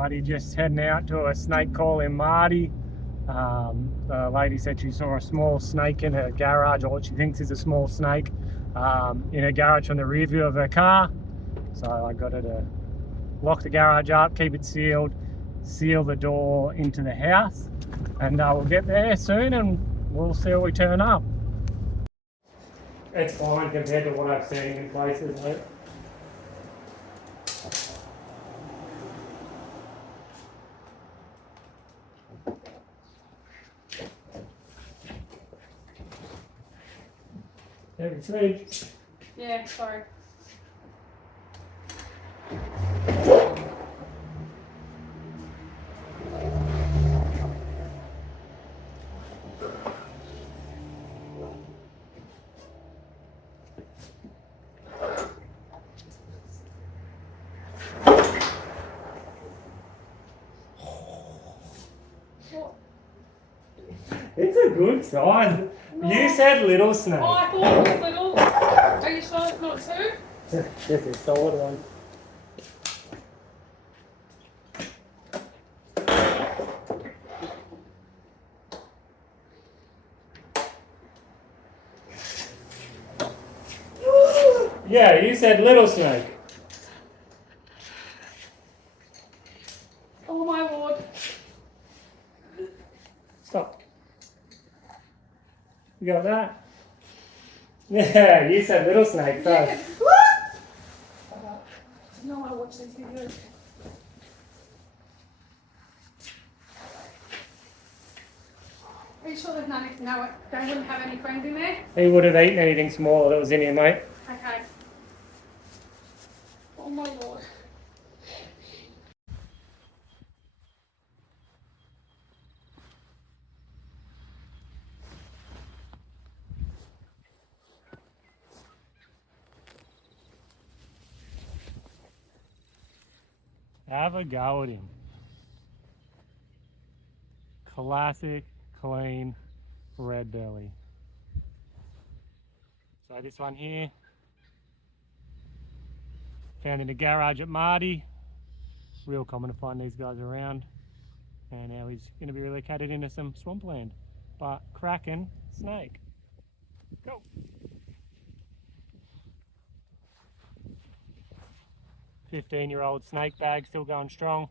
Alrighty, just heading out to a snake call in Marty. The lady said she saw a small snake in her garage, or what she thinks is a small snake, in her garage from the rear view of her car. So I got her to lock the garage up, keep it sealed, seal the door into the house, and we'll get there soon and we'll see how we turn up. It's fine compared to what I've seen in places, mate. Every sweet. Yeah, sorry. It's a good size. No. You said little snake. Oh, I thought it was little. Are you sure it's not two? This is a solid one. Yeah, you said little snake. Oh my lord. Stop. You got that? Yeah, you said little snake. So. Yeah. No, I watch these videos. Are you sure there's nothing? No, they wouldn't have any friends in there? He would have eaten anything smaller that was in here, mate. Okay. Oh my lord. Have a go at him. Classic, clean, red belly. So this one here, found in a garage at Marty. Real common to find these guys around. And now he's going to be relocated into some swampland. But cracking snake. Go. 15-year-old snake bag, still going strong.